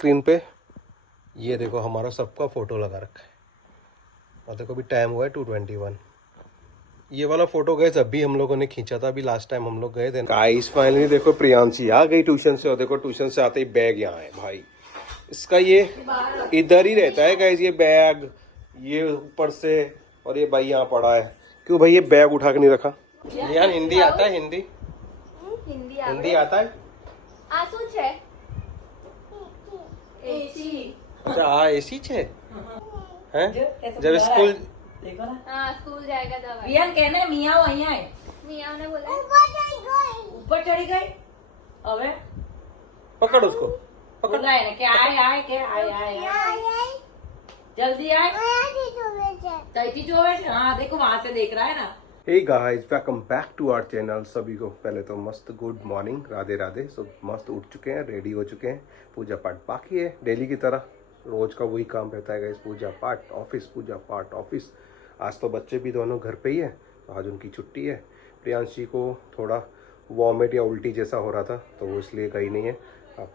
Screen पे ये देखो हमारा सबका फ़ोटो लगा रखा है। और देखो अभी टाइम हुआ है 2:21। ये वाला फ़ोटो गए अभी हम लोगों ने खींचा था, अभी लास्ट टाइम हम लोग गए थे। गाइस फाइनली देखो प्रियांशी आ गई ट्यूशन से, और देखो ट्यूशन से आते ही बैग यहाँ है भाई इसका। ये इधर ही रहता है गाइस ये बैग, ये ऊपर से, और ये भाई यहाँ पड़ा है। क्यों भाई ये बैग उठा के नहीं रखा? यार हिंदी आता है? हिंदी हिंदी आता है? अच्छा आ एसी छे हैं जब स्कूल देखो ना स्कूल जाएगा तब रियान कहने मियाँ वहीं आए, मियाँ ने बोला ऊपर चढ़ी गई। अबे पकड़ उसको, पकड़। बोला है ना कि आए के आए जल्दी आए कैसी जो है। हाँ देखो वहां से देख रहा है ना। Hey guys welcome back to our channel. सभी को पहले तो मस्त गुड मॉर्निंग, राधे राधे। सब मस्त उठ चुके हैं, रेडी हो चुके हैं। पूजा पाठ बाकी है डेली की तरह, रोज का वही काम रहता है गाइस, पूजा पाठ ऑफिस, पूजा पाठ ऑफिस। आज तो बच्चे भी दोनों घर पे ही है, तो आज उनकी छुट्टी है। प्रियांशी को थोड़ा वॉमिट या उल्टी जैसा हो रहा था, तो वो इसलिए गई नहीं है। अब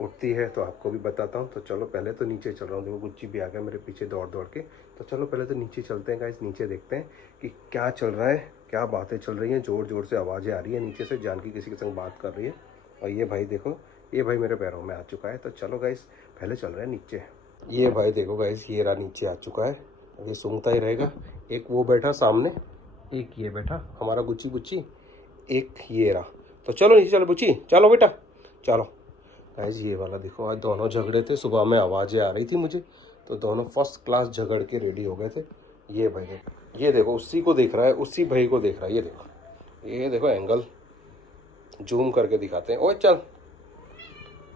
उठती है तो आपको भी बताता हूँ। तो चलो पहले तो नीचे चल रहा हूँ, देखो गुच्ची भी आ गया मेरे पीछे दौड़ दौड़ के। तो चलो पहले तो नीचे चलते हैं गाइस, नीचे देखते हैं कि क्या चल रहा है, क्या बातें चल रही हैं। जोर जोर से आवाज़ें आ रही है नीचे से, जानकी किसी के संग बात कर रही है। और ये भाई देखो, ये भाई मेरे पैरों में आ चुका है। तो चलो गाइस पहले चल रहे हैं नीचे। ये भाई देखो गाइस, ये रहा नीचे आ चुका है, ये सूंघता ही रहेगा। एक वो बैठा सामने, एक ये बैठा हमारा गुच्ची गुच्ची, एक ये रहा। तो चलो नीचे चलो बुच्ची, चलो बेटा चलो। गाइस ये वाला देखो, आज दोनों झगड़े थे, सुबह में आवाज़ें आ रही थी मुझे, तो दोनों फर्स्ट क्लास झगड़ के रेडी हो गए थे। ये भाई देखो, ये देखो उसी को देख रहा है, उसी भाई को देख रहा है। ये देखो एंगल जूम करके दिखाते हैं। ओए चल,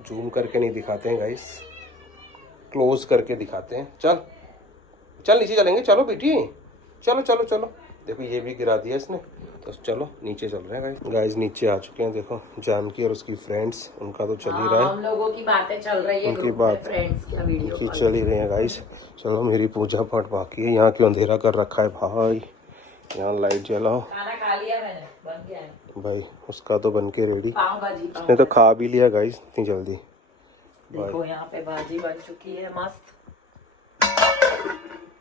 जूम करके नहीं दिखाते हैं गाइस, क्लोज करके दिखाते हैं। चल चल नीचे चलेंगे, चलो बेटी चलो चलो चलो। देखो ये भी गिरा दिया इसने, तो चलो नीचे चल रहे हैं गाइस। नीचे आ चुके हैं, देखो जानकी और उसकी फ्रेंड्स, उनका तो चल ही रहा है, हम लोगों की बातें चल रही है, उनकी बात फ्रेंड्स का वीडियो चल ही रही है गाइस। चलो मेरी पूजा पाठ बाकी है। यहाँ क्यों अंधेरा कर रखा है भाई, यहाँ लाइट जलाओ। खाना खा लिया मैंने, बन गया है भाई उसका तो बन के रेडी, पाव भाजी। उसने तो खा भी लिया गाइस इतनी जल्दी। देखो यहाँ पे भाजी बन चुकी है मस्त,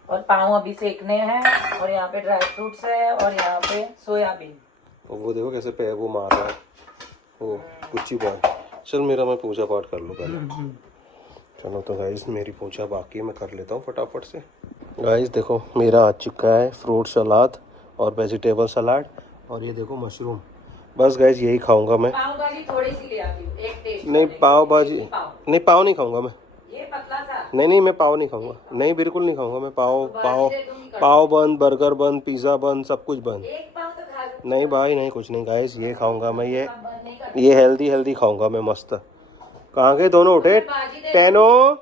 और पाव अभी सेकने हैं, और यहाँ पे ड्राई फ्रूट्स है, और यहाँ पे सोयाबीन। वो देखो कैसे पैर वो मार रहा है वो कुछ बॉय। चल मेरा मैं पूजा पाठ कर लूँ पहले। चलो तो गाइस मेरी पूजा बाकी है, मैं कर लेता हूँ फटाफट से। गाइस देखो मेरा आ चुका है फ्रूट सलाद और वेजिटेबल सलाद, और ये देखो मशरूम। बस गाइस यही खाऊंगा मैं। पाव भाजी थोड़ी सी ले आती हूँ, एक टेस्ट। नहीं पाव भाजी नहीं, पाव नहीं खाऊंगा मैं। ये पतला सा नहीं मैं पाव नहीं खाऊंगा, नहीं बिल्कुल नहीं खाऊंगा मैं। पाव बंद, बर्गर बंद, पिज्ज़ा बंद, सब कुछ बंद। एक पाव तो खा लो। नहीं भाई नहीं, कुछ नहीं गाइस, ये खाऊंगा मैं। ये हेल्दी खाऊंगा मैं मस्त। कहाँ गए दोनों? उठे पहनो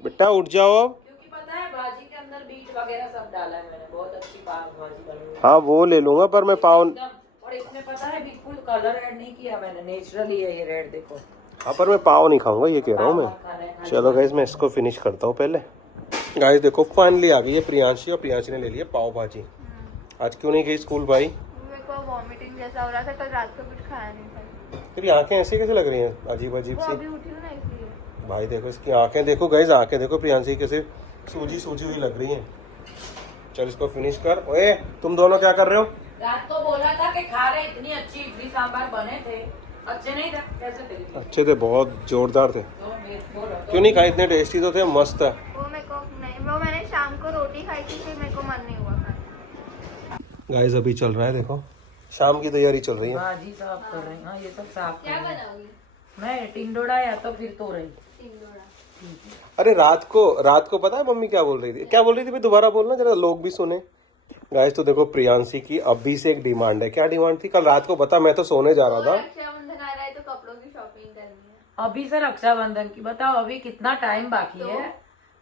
बेटा, उठ जाओ अब। क्योंकि पता है भाजी के अंदर बीज वगैरह सब डाला है मैंने, बहुत अच्छी पाव भाजी बनी है। हाँ वो ले लूंगा, पर मैं पाव। और इसमें पता है बिल्कुल कलर ऐड नहीं किया मैंने, नेचुरली है ये रेड, देखो। हाँ पर मैं पाव नहीं खाऊंगा, ये कह रहा हूँ मैं। चलो गाइस मैं इसको फिनिश करता हूँ पहले। गाइस देखो फाइनली आ गई है प्रियांशी, और प्रियांशी ने ले लिया पाव भाजी। आज क्यों नहीं गई स्कूल भाई? मेरे को वॉमिटिंग जैसा हो रहा था, कल रात को कुछ खाया नहीं था। तेरी आंखें ऐसी कैसे लग रही हैं, अजीब अजीब वो सी? अभी उठी हूँ ना इसलिए। भाई देखो इसकी आंखें देखो गाइस, आंखें देखो प्रियांशी कैसे सूजी सूजी हुई लग रही हैं। चल इसको फिनिश कर। ओए तुम दोनों क्या कर रहे हो? रात को बोला था कि खा रहे, इतनी अच्छी इडली सांभर बने थे, अच्छे नहीं थे? कैसे थे? अच्छे थे, बहुत जोरदार थे। क्यों नहीं खाए? इतने टेस्टी तो थे, मस्त है। वो मेरे को नहीं, वो मैंने शाम को रोटी खाई थी, फिर मेरे को मन नहीं हुआ खाने। गाइस अभी चल रहा है देखो, शाम की तैयारी चल रही है। भाजी साफ कर रही हूँ, ये सब साफ क्या कर रही हूँ बनाओगी? मैं। टिंडोड़ा या तो फिर तोरई। अरे रात को पता है मम्मी क्या बोल रही थी? क्या बोल रही थी भाई, दोबारा बोलना जरा, लोग भी सुने। गाइस तो देखो प्रियांशी की अभी से एक डिमांड है। क्या डिमांड थी? कल रात को बता, मैं तो सोने जा रहा था। रक्षाबंधन आ रहा है तो कपड़ों की शॉपिंग करनी है। अभी से रक्षाबंधन की बताओ, अभी कितना टाइम बाकी है?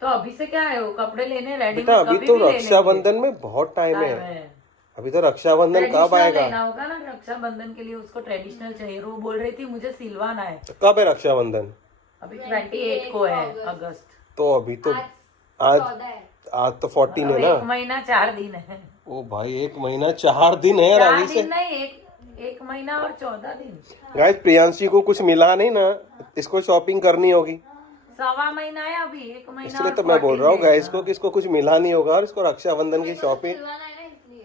तो अभी से क्या है, वो कपड़े लेने रेडी? बेटा अभी तो रक्षाबंधन में बहुत टाइम है, अभी तो रक्षाबंधन कब आएगा? लेना होगा ना रक्षाबंधन के लिए, उसको ट्रेडिशनल चाहिए। वो बोल रही थी मुझे सिलवाना है। कब है रक्षाबंधन? अभी 28 को है अगस्त। तो अभी तो आज तो 14 है ना। 1 महीना 4 दिन है। ओ भाई 1 महीना 4 दिन है यार अभी से। नहीं, एक महीना और 14 दिन। गाइस प्रियांशी को कुछ मिला नहीं ना, इसको शॉपिंग करनी होगी। सवा महीना है अभी, 1 महीना। इसलिए तो मैं बोल रहा हूँ गाइस को कि इसको कुछ मिला नहीं होगा और इसको रक्षाबंधन की शॉपिंग,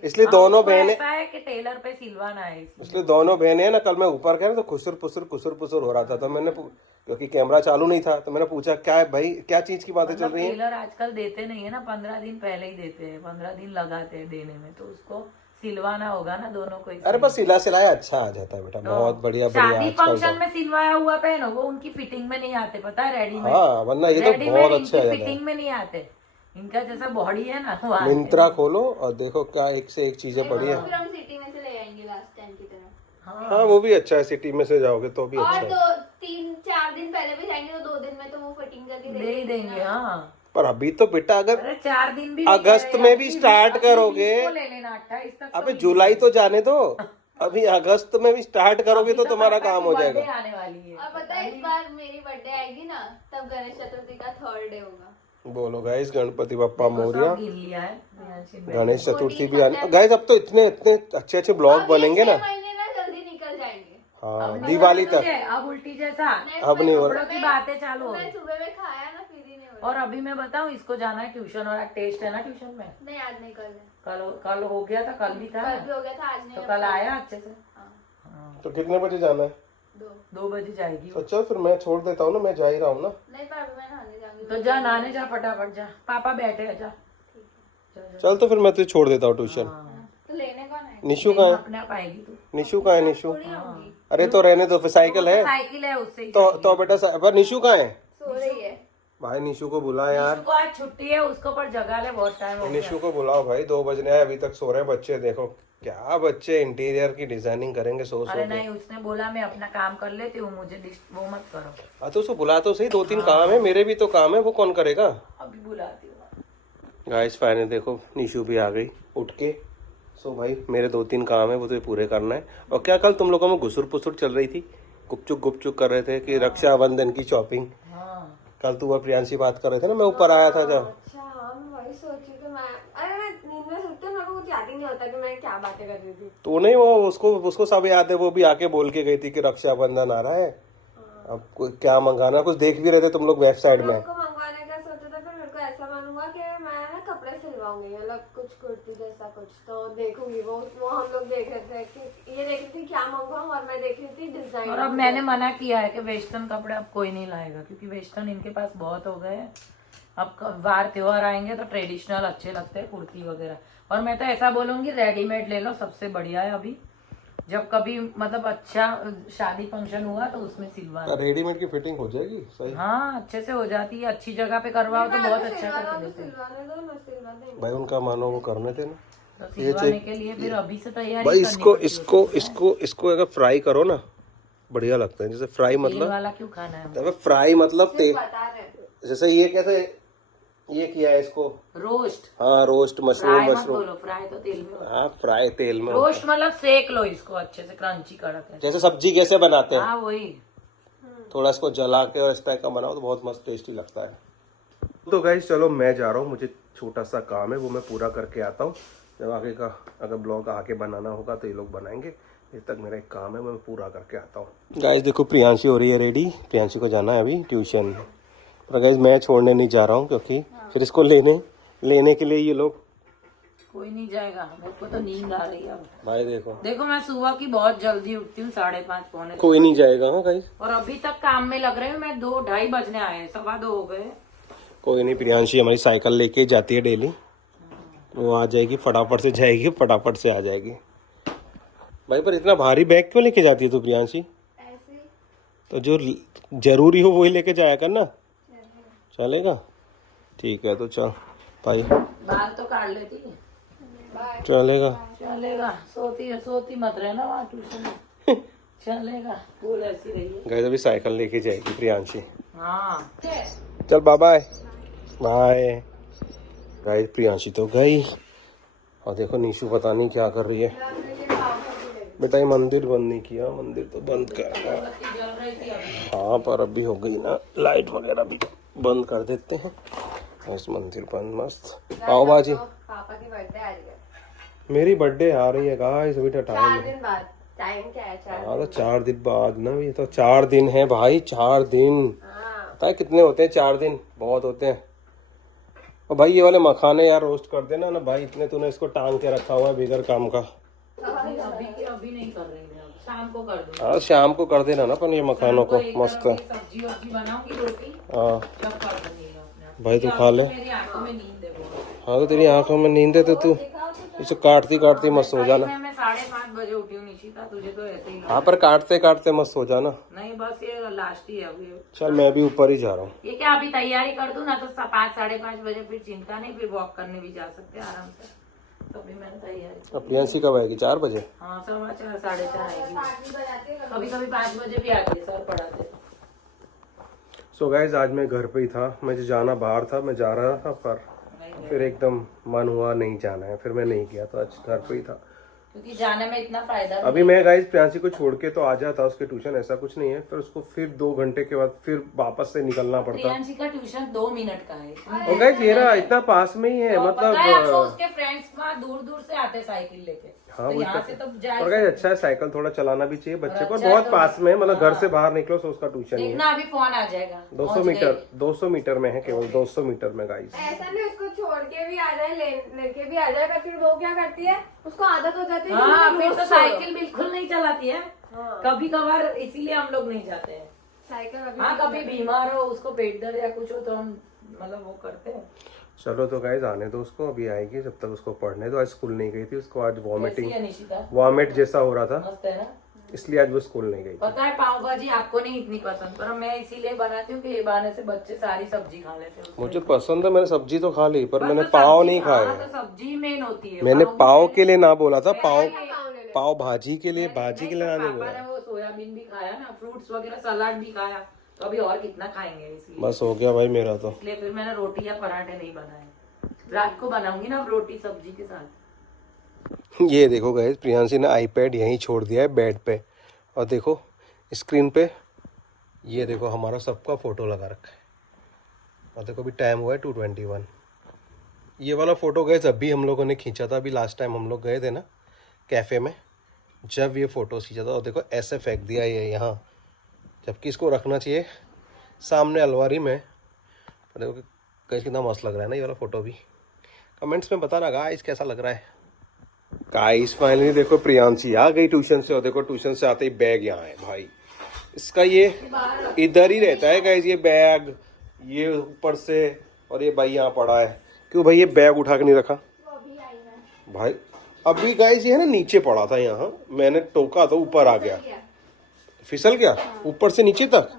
इसलिए दोनों बहनें, ऐसा है कि टेलर पे सिलवाना है इसलिए दोनों बहनें ना, कल मैं ऊपर गया ना तो खुसुर पुसुर हो रहा था, तो मैंने क्योंकि कैमरा चालू नहीं था तो मैंने पूछा क्या है भाई, क्या चीज की बातें चल रही है। टेलर आजकल देते नहीं है ना, 15 दिन पहले ही देते हैं, 15 दिन लगाते हैं देने में, तो उसको सिलवाना होगा ना दोनों को। अरे बस सिलाया अच्छा आ जाता है बेटा, बहुत बढ़िया बढ़िया। शादी आजकल फंक्शन में सिलवाया हुआ पहनो, वो उनकी फिटिंग में नहीं आते, पता है, रेडीमेड। हाँ, वरना ये तो बहुत अच्छा है। फिटिंग में नहीं आते, इनका जैसा बॉडी है ना वो मिंत्रा खोलो और देखो क्या एक से एक चीजें पड़ी है। फिर हम सिटी में से ले आएंगे लास्ट टाइम की तरह। हाँ वो भी अच्छा है, सिटी में से जाओगे तो भी अच्छा और है। 2-3-4 दिन पहले भी जाएंगे तो 2 दिन में तो वो फिटिंग करके दे ही देंगे। हाँ, पर अभी तो बेटा अगर अरे 4 दिन भी अगस्त में भी स्टार्ट करोगे, ले लेना 28 तक। अबे जुलाई तो जाने दो, अभी अगस्त में भी स्टार्ट करोगे तो तुम्हारा काम हो जाएगा। आने वाली है। और पता है इस बार मेरी बर्थडे आएगी ना, तब गणेश चतुर्थी का 3rd डे होगा। बोलो गाइस, गणपति बप्पा मोरिया। गिन लिया है गणेश चतुर्थी भी आने, गाइस अब तो इतने अच्छे अच्छे ब्लॉग बनेंगे ना। 6 महीने ना जल्दी निकल जाएंगे। हाँ दिवाली तक। अब उल्टी जैसा अब नहीं हो रहा। कपड़ों की बातें चालू हो मैं गई। सुबह में खाया ना, फिर ही नहीं हो रहा। और अभी मैं बताऊं, इसको जाना है ट्यूशन, और आज टेस्ट है ना ट्यूशन में। नहीं आज नहीं, कल है। कल हो गया था, कल भी था, कल भी हो गया था, आज नहीं। तो कल आया अच्छे से। हाँ, तो कितने बजे जाना है? 2 बजे जाएगी वो। तो चल फिर मैं छोड़ देता हूँ ना, मैं जा ही रहा हूँ ना। नहीं पर अभी मैं नहाने जाऊंगी। तो जा नहाने जा, फटाफट जा, पापा बैठे हैं, जा। चल तो फिर मैं तुझे छोड़ देता हूँ ट्यूशन। तो लेने कौन है? निशु कहाँ है? अपने आप आएगी तू। निशु कहाँ है? निशु थोड़ी होंगी। अरे तो रहने दो, फिर साइकिल है साइकिल है उससे ही तो बेटा पर निशु कहाँ है? सो रही है। भाई निशु को बुला यार, उसको आज छुट्टी है, उसको पर जगा ले, बहुत टाइम हो गया। निशु को बुलाओ भाई, 2 बजने आए, अभी तक सो रहे हैं बच्चे। देखो क्या बच्चे इंटीरियर की डिजाइनिंग करेंगे सो अरे के। नहीं, उसने बोला मैं अपना काम कर लेती हूँ, मुझे वो मत करो। हाँ तो उसको बुला तो सही, 2-3 काम है, मेरे भी तो काम है, वो कौन करेगा। अभी बुलाती हूँ। गाइस फाइनली देखो निशु भी आ गई उठ के। सो भाई मेरे 2-3 काम है, वो तो पूरे करना है। और क्या कल तुम लोगों में घुसुर पुसुर चल रही थी, गुपचुप कर रहे थे कि रक्षाबंधन की शॉपिंग। हाँ, कल तू और प्रियांशी बात कर रहे थे ना, मैं ऊपर आया था जब। अच्छा हाँ, मैं वही सोच रही थी। अरे मैं नींद में सोचती हूँ, मेरे को कुछ याद ही नहीं होता कि मैं क्या बातें कर रही थी। तो नहीं, वो उसको सब याद है, वो भी आके बोल के गई थी कि रक्षाबंधन आ रहा है, अब क्या मंगाना। कुछ देख भी रहे थे तुम लोग वेबसाइट में। को मंगवाने का सोचा था, फिर मेरे को ऐसा मालूम हुआ कि मैं ना कपड़े सिलवाऊंगी, मतलब कुछ कुर्ती जैसा कुछ, तो देखूंगी। वो हम लोग देख रहे थे कि ये देख रही थी क्या मंगवाऊं, और मैं देख रही थी डिजाइन। और अब मैंने मना किया है कि वेस्टर्न कपड़े अब कोई नहीं लाएगा, क्योंकि वेस्टर्न इनके पास बहुत हो गए हैं। अब वार त्योहार आएंगे तो ट्रेडिशनल अच्छे लगते हैं, कुर्ती वगैरह। और मैं तो ऐसा बोलूंगी, रेडीमेड ले लो, सबसे बढ़िया है। अभी जब कभी मतलब अच्छा शादी फंक्शन हुआ तो उसमें सिलवा। रेडीमेड की फिटिंग हो जाएगी सही। हाँ, अच्छे से हो जाती है, अच्छी जगह पे करवाओ तो बहुत अच्छा करके देते हैं। सिलवाने दो, मैं सिलवा देंगे। भाई उनका मानो वो करने थे ना। तो सिलवाने के लिए फिर अभी से तैयारी भाई करनी इसको अगर फ्राई करो ना, बढ़िया लगता है। जैसे फ्राई तेल मतलब, वाला क्यों खाना है? तब फ्राई मतलब बता रहे जैसे ये कैसे ये किया है इसको, रोस्ट। हाँ रोस्ट मशरूम फ्राई मत मशरूम। बोलो, फ्राई तो तेल में होता हाँ फ्राई तेल में है। रोस्ट मतलब सेक लो इसको अच्छे से, क्रंची कड़क है। जैसे सब्जी कैसे बनाते हैं, हाँ वही। थोड़ा इसको जला के और इस टाइप का बनाओ तो बहुत मस्त टेस्टी लगता है। तो गाइस चलो मैं जा रहा हूँ, मुझे छोटा सा काम है, वो मैं पूरा करके आता हूँ। जब आगे का अगर ब्लॉग आके बनाना होगा तो ये लोग बनाएंगे, ये तक मेरा एक काम है, मैं पूरा करके आता हूँ। गाइस देखो प्रियांशी हो रही है रेडी, प्रियांशी को जाना है अभी ट्यूशन। पर गाइस मैं छोड़ने नहीं जा रहा हूँ, क्योंकि फिर इसको लेने के लिए ये लोग। कोई नहीं जाएगा, मेरे को तो नींद आ रही है अब। भाई देखो मैं सुबह की बहुत जल्दी उठती हूँ, 5:30 पौने। कोई नहीं जाएगा। हाँ गाइस, और अभी तक काम में लग रहे हैं, मैं 2-2:30 बजने आए, 2:15 हो गए। कोई नहीं, प्रियांशी हमारी साइकिल लेके जाती है डेली, वो आ जाएगी, फटाफट से जाएगी, फटाफट से आ जाएगी। भाई पर इतना भारी बैग क्यों लेके जाती है तू प्रियांशी? ऐसे तो जो जरूरी हो वही लेके जाया कर ना। चलेगा, ठीक है तो चल भाई, बाल तो काट लेती है। चलेगा, सोती मत रहना वहाँ ट्यूशन में। चलेगा, बोल ऐसी रही है। गाइस अभी साइकिल लेके जाएगी प्रियांशी। हाँ चल बाय बाय। गाइस प्रियांशी तो गई, और देखो निशु पता नहीं क्या कर रही है। बेटा ये मंदिर बंद नहीं किया, मंदिर तो बंद कर। हाँ पर अभी हो गई ना, लाइट वगैरह भी बंद कर देते हैं। इस मंदिर बंद, मस्त पाव भाजी। पापा की बर्थडे आ रही है, मेरी बर्थडे आ रही है गाइस, अभी तो 4 टाइम है। दिन बाद। टाइम क्या है? 4 हाँ तो 4 दिन बाद ना, ये तो 4 दिन है भाई, 4 दिन। हाँ पता है कितने होते हैं? 4 दिन बहुत होते हैं। और भाई ये वाले मखाने यार रोस्ट कर देना ना भाई, इतने तूने इसको टांग के रखा हुआ है बिगर काम का। अभी नहीं कर रही मैं, शाम को कर दूंगी। हाँ शाम को कर देना ना अपन ये मखानों को, मस्त है। सब्जी वब्जी बनाऊंगी, रोटी हाँ सब कर दूंगी अपने। भाई तू खा ले। मेरी आंखों में नींद है बहुत। हाँ तो तेरी आंखों में नींद है तो तू उसे काटती काटती मस्त हो जाना। मैं 5:30 बजे उठी हूँ निशिता, तुझे तो ऐसे ही हाँ पर काटते काटते मस्त हो जाना। नहीं बस ये लास्ट ही है अभी। चल मैं भी ऊपर ही जा रहा हूँ। ये क्या अभी तैयारी कर दूं ना तो 5 साढ़े 5 बजे फिर चिंता नहीं, फिर वॉक करने भी जा सकते हैं आराम से। तो अभी मैंने तैयारी। अब प्रियांशी कब आएगी? 4 बजे? हाँ 4:15 4:30 आएगी। कभी कभी 5 बजे भी आती है सर पढ़ाते। सो गाइज आज मैं घर पे ही था, मुझे जाना बाहर था, मैं जा रहा था पर फिर एकदम मन हुआ नहीं जाना है, फिर मैं नहीं गया, तो आज घर पे ही था क्योंकि जाने में इतना फायदा अभी मैं गाइज प्रियांशी को छोड़ के तो आ जाता उसके ट्यूशन, ऐसा कुछ नहीं है, फिर उसको फिर 2 घंटे के बाद फिर वापस से निकलना पड़ता। प्रियांशी का ट्यूशन 2 मिनट का है। और गाइज मेरा इतना पास में ही है, तो पता है आपको, मतलब उसके फ्रेंड्स वहाँ दूर दूर से आते साइकिल लेके। हाँ तो वो यहाँ से तो जाए। और गाइज अच्छा है, साइकिल थोड़ा चलाना भी चाहिए बच्चे को, अच्छा बहुत तो- पास में है, मतलब घर से बाहर निकलो तो उसका ट्यूशन ही है। देखना अभी फोन आ जाएगा। 200 मीटर में है, केवल 200 मीटर में गाइज। ऐसा नहीं उसको छोड़ के भी आ जाए, लेके भी आ जाए, पर फिर वो क्या करती है, उसको आदत हो जाती है। हाँ कि फिर रोज तो छोड़ो। साइकिल बिल्कुल नहीं चलाती है। हाँ। कभी कभार इसीलिए हम लोग नहीं जाते हैं। साइकिल अभी हाँ कभी बीमार हो, उसको पेट दर्द या कुछ हो तो हम मतलब वो करते हैं। चलो तो गाइज आने दो उसको, अभी आएगी, जब तक उसको पढ़ने दो। आज स्कूल नहीं गई थी, उसको आज वॉमिटिंग कैसी है निशिता? वॉमिट जैसा हो रहा था, मस्त है ना? इसलिए आज वो स्कूल नहीं गई थी। पता है पाव भाजी आपको नहीं इतनी पसंद, पर मैं इसीलिए बनाती हूँ कि ये बहाने से बच्चे सारी सब्जी खा लेते हैं। मुझे पसंद है, मैंने सब्जी तो खा ली पर बस मैंने तो पाव सब्जी नहीं खाना खाए। तो सब्जी मेन होती है। मैंने पाव के लिए ना बोला था, पाव ले पाव भाजी के लिए, भाजी के लिए ना नहीं पापा ने बोला। वो सोयाबीन भी खाया ना, फ्रूट्स वगैरह सलाद भी खाया, तो अभी और कितना खाएंगे, इसलिए बस हो गया भाई मेरा तो। इसलिए फिर मैंने रोटी या पराठे नहीं बनाए। रात को बनाऊंगी ना रोटी सब्जी के साथ। ये देखो गाइस, प्रियांशी ने आईपैड यहीं छोड़ दिया है बेड पे, और देखो स्क्रीन पे ये देखो हमारा सबका फोटो लगा रखा है, और देखो अभी टाइम हुआ है 2:21। ये वाला फोटो गाइस अभी हम लोगों ने खींचा था, अभी लास्ट टाइम हम लोग गए थे ना कैफ़े में, जब ये फ़ोटो खींचा था। और देखो ऐसे फेंक दिया ये यहाँ, जबकि इसको रखना चाहिए सामने अलमारी में। और देखो गाइस कितना मस्त लग रहा है ना ये वाला फ़ोटो भी। कमेंट्स में बताना गाइस कैसा लग रहा है। गाइस फाइनली देखो प्रियांशी आ गई ट्यूशन से, और देखो ट्यूशन से आते ही बैग यहाँ है भाई इसका, ये इधर ही रहता है गाइस ये बैग, ये ऊपर से, और ये भाई यहाँ पड़ा है। क्यों भाई ये बैग उठा के नहीं रखा भाई? अभी गाइस ये है ना नीचे पड़ा था यहाँ, मैंने टोका तो ऊपर आ गया, फिसल गया ऊपर से नीचे तक।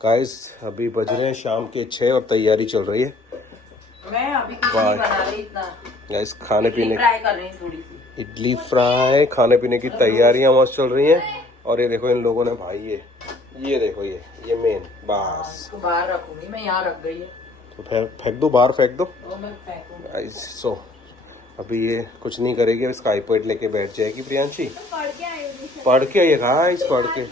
गाइस अभी बज रहे हैं शाम के 6 और तैयारी चल रही है। मैं अभी कुछ नहीं बना रही इतना, गाइस खाने पीने, ट्राई कर रही हूँ थोड़ी सी इडली फ्राई, खाने पीने की तैयारियां मस्त चल रही हैं। और ये देखो इन लोगों ने भाई ये देखो ये मेन बस इसको बाहर रखूंगी मैं, यहाँ रख गई है तो फेंक दो, बाहर फेंक दो। तो मैं फेंकूंगी। गाइस सो अभी ये कुछ नहीं करेगी, इसका आईपैड लेके बैठ जाएगी प्रियांशी, पढ़ के आई हूँ। पढ़ के आइए गाइस पढ़ के।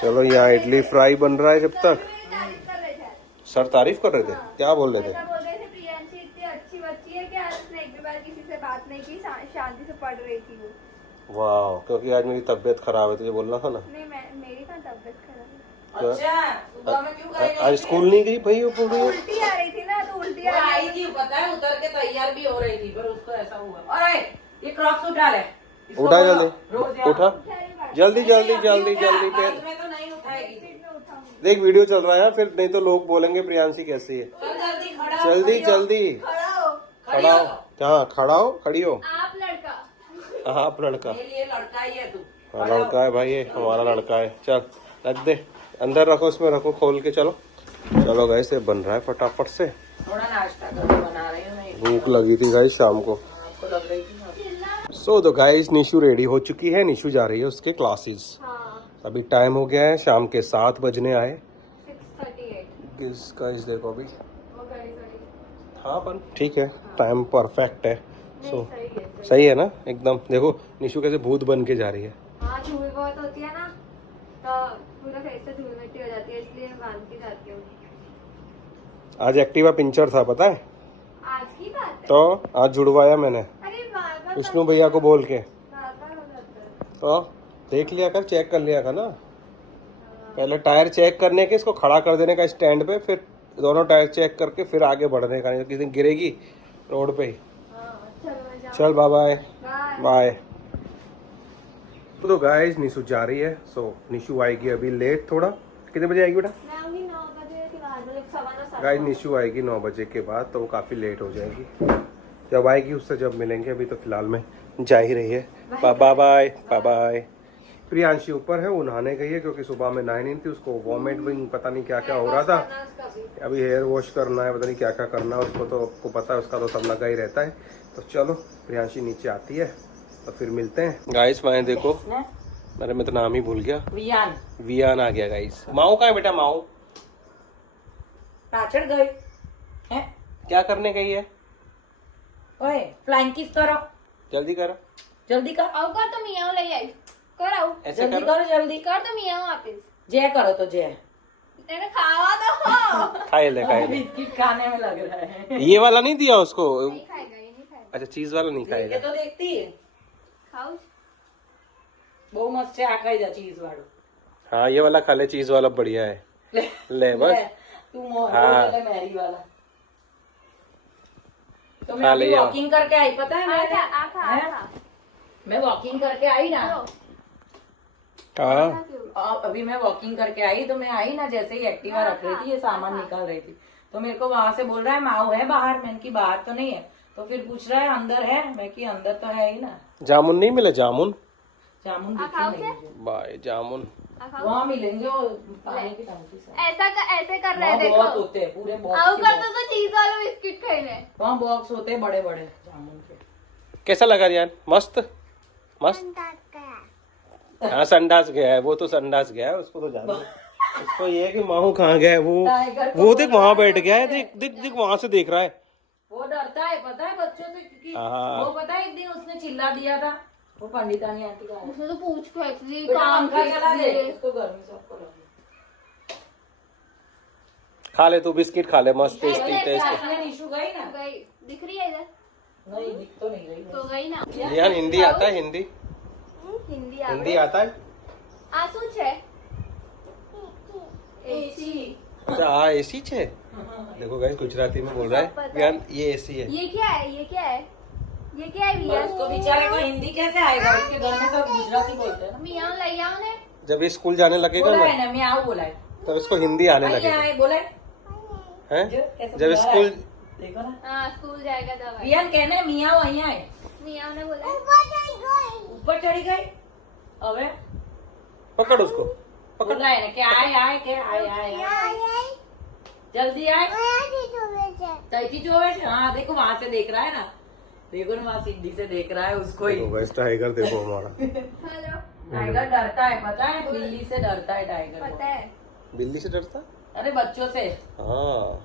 चलो यहाँ इडली फ्राई बन रहा है जब तक। तारीफ कर रहे थे, सर तारीफ कर रहे थे, क्या बोल रहे थे? बोल रहे थे प्रियांशी इतनी अच्छी बच्ची है कि आज उसने एक भी बार किसी से बात नहीं की, शांति से पढ़ रही थी वो। वाह, क्योंकि आज मेरी तबीयत खराब है, तुझे बोलना था ना। नहीं मेरी कहाँ तबीयत खराब है, अच्छा सुबह में क्यों गई? आज स्कूल नहीं गई भाई वो बोल रही है। उल्टी आ रही थी ना, तो उल्टी वो आ रही आई थी पता है, उतर के तैयार भी हो रही थी, पर उसको ऐसा हुआ। अरे ये क्रॉक्स उठा ले, इसको उठा बोलो, जल्दी, रोज यहाँ- उठा जल्दी जल्दी जल्दी जल्दी पे। बाद में तो नहीं उठाएगी। में उठाऊंगी। देख वीडियो चल रहा है फिर, नहीं तो लोग बोलेंगे प्रियांशी कैसी है। चल जल्दी खड़ा हो, जल्दी जल्दी खड़ा हो, खड़ा हो, कहाँ खड़ा हो, खड़ी हो। आप लड़का। हाँ आप लड़का, मेरे लिए लड़का ही है तू। हाँ लड़का है भाई, ये हमारा लड़का है। चल रख दे, अंदर रखो, उसमें रखो खोल के। चलो चलो गाइस ये बन रहा है फटाफट से, थोड़ा नाश्ता करके बना रही हूँ मैं। भूख लगी थी गाइस शाम को। आपको लग रही थी ना? सो तो गाइस निशु रेडी हो चुकी है, निशु जा रही है उसके क्लासेस। हाँ अभी टाइम हो गया है शाम के 7 बजने आए। 6:38 गाइस देखो अभी, वो घड़ी हाँ पर ठीक है, टाइम परफेक्ट है। सो सही है। सही है ना एकदम। देखो निशु कैसे भूत बन के जा रही है। हाँ धूल बहुत होती है ना, तो पूरा फेस से धूल मिट्टी हो जाती है, इसलिए बांध के जाती हूँ। आज एक्टिवा पिंचर था पता है, आज की बात है। तो आज जुड़वाया मैंने अरे बार बार विष्णु भैया को बोल के। बार बार हो जाता है। तो देख लिया कर, चेक कर लिया कर ना। पहले टायर चेक करने के, इसको खड़ा कर देने का स्टैंड पे, फिर दोनों टायर चेक करके फिर आगे बढ़ने का, नहीं तो किसी दिन गिरेगी रोड पे ही। चल बाय बाय बाय। तो गाइस निशु जा रही है। सो निशु आएगी अभी लेट थोड़ा। कितने बजे आएगी बेटा? मैं आऊंगी 9 बजे के बाद, मतलब 9:15 गाइस निशु आएगी 9 बजे के बाद, तो वो काफ़ी लेट हो जाएगी। जब आएगी उससे जब मिलेंगे, अभी तो फिलहाल में जा ही रही है। Bye bye bye bye. Priyanshi ऊपर है, वो नहाने गई है क्योंकि सुबह में नहाई नहीं थी, उसको वॉमिटिंग पता नहीं क्या क्या हो रहा था। अभी हेयर वॉश करना है, पता नहीं क्या क्या करना है उसको, तो आपको पता है उसका तो सब लगा ही रहता है। तो चलो प्रियांशी नीचे आती है तो फिर मिलते हैं। गाइस मैं देखो, अरे मैं तो नाम ही भूल गया। वियान आ गया गाइस। माऊ कहाँ है बेटा? माऊ पाछड़ गई है। क्या करने गई है? ओए फ्लाइंग किस करो, जल्दी कर। जल्दी कर। आओ कर तो मियाँ ले आई, कर आओ ऐसे जल्दी करो। करो, जल्दी कर तो मियाँ वापस। जय करो तो जय। तेरे खावा दो। खाए ले। बिस्किट खाने में लग रहा है। ये वाला नहीं दिया उसको? नहीं खाएगा, ये नहीं खाएगा। अच्छा चीज वाला नहीं ये खाएगा। तो देखती है खाओ। बहु मस्त से खाई जा चीज वालो। हाँ ये वाला खा ले, चीज वाला बढ़िया है। ले बस। तू मोर हाँ। मैरी वाला। तो खा मैं अभी ले आओ। वॉकिंग करके आई, पता है मैंने? आखा मैं वॉकिंग करके आई ना। हाँ अभी मैं वॉकिंग करके आई तो मैं आई ना, जैसे ही एक्टिवा रख रही थी, ये सामान निकाल रही थी, तो मेरे को वहां से बोल रहा है माऊ है बाहर। मैंने की बाहर तो नहीं है, तो फिर पूछ रहा है अंदर है। मैं की अंदर तो है ही ना। जामुन नहीं मिले? जामुन जामुन दिखे नहीं मुझे। बाय जामुन वहाँ मिलेंगे वो पानी की टंकी से। ऐसे कर रहे वहाँ देखो। बहुत होते हैं पूरे आओ बॉक्स कर तो चीज वाला बिस्किट खाई ले। वहाँ बॉक्स होते हैं बड़े बड़े जामुन के। कैसा लगा यार? मस्त मस्त। हाँ संडास गया है वो, तो संडास गया है, उसको तो जान। उसको ये है कि माहू कहाँ गया है टाइगर को वो देख वहां बैठ गया है। देख देख देख वहां से देख रहा है। वो डरता है पता है बच्चों से, क्योंकि हाँ। वो पता है एक दिन उसने चिल्ला दिया था, वो पंडितानी आंटी का। उसने तो पूछ खेच ली, बेटा काम पंखा खींच चला दे, लिए। उसको गर्मी सबको लगी। खा ले तू बिस्किट, खा ले मस्त टेस्टी क्लास टेस्टी। में निशु गई ना? गई दिख रही है इधर नहीं दिख तो नहीं रही। तो गई ना। यार हिंदी आता है? हिंदी हिंदी हिंदी आता है? आंसू छे एसी। अच्छा हाँ एसी छे। देखो गाइस गुजराती में बोल रहा है यार, ये एसी है। ये क्या है, ये क्या है, ये क्या है और मियाँ? उसको बेचारे को हिंदी कैसे आएगा? उसके घर में सब गुजराती बोलते हैं ना। मियाँ ले आओ ने। जब ये स्कूल जाने लगेगा बोला ना, है ना, मैं आओ बोला है। तब इसको हिंदी आने आइए लगेगा आए बोला है। हैं? कैसे जब बुला रहा स्कूल है? देखो ना, हाँ स्कूल जाएगा तब रियान कहना मियाँ वहीं आए। मियाँ ने बोला ऊपर चढ़ी गई। अबे पकड़ उसको, पकड़। बोला है ना कि आए आए के आए जल्दी आए। तैती जो है हाँ देखो वहां से देख रहा है ना, देखो ना वहाँ सीढ़ी से देख रहा है उसको ही। देखो गाइस टाइगर देखो हमारा। हेलो, टाइगर डरता है पता है, बिल्ली से डरता है टाइगर पता को। है। बिल्ली से डरता? अरे बच्चों से। हाँ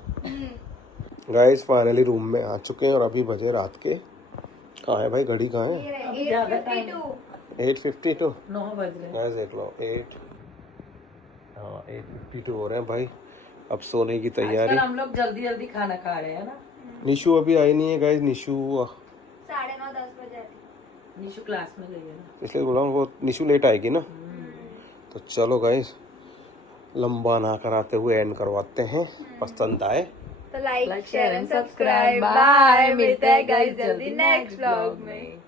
गाइस फाइनली रूम में आ चुके हैं और अभी बजे रात के, कहाँ है भाई घड़ी कहाँ है? अभी ज्यादा टाइम 8:52। 9 बज रहे हैं। गाइस देख लो 8:52 हो रहे हैं भाई। अब सोने की तैयारी। आजकल हम लोग जल्दी जल्दी खाना खा रहे हैं ना। निशु अभी आई नहीं है गाइस। निशु 9:30-10 बजे आती। निशु क्लास में गई है ना। इसलिए बोला वो निशु लेट आएगी ना। तो चलो गाइस लंबा ना कराते हुए एंड करवाते हैं। पसंद आए तो like like share and subscribe. Bye, मिलते हैं गाइस जल्दी नेक्स्ट व्लॉग में।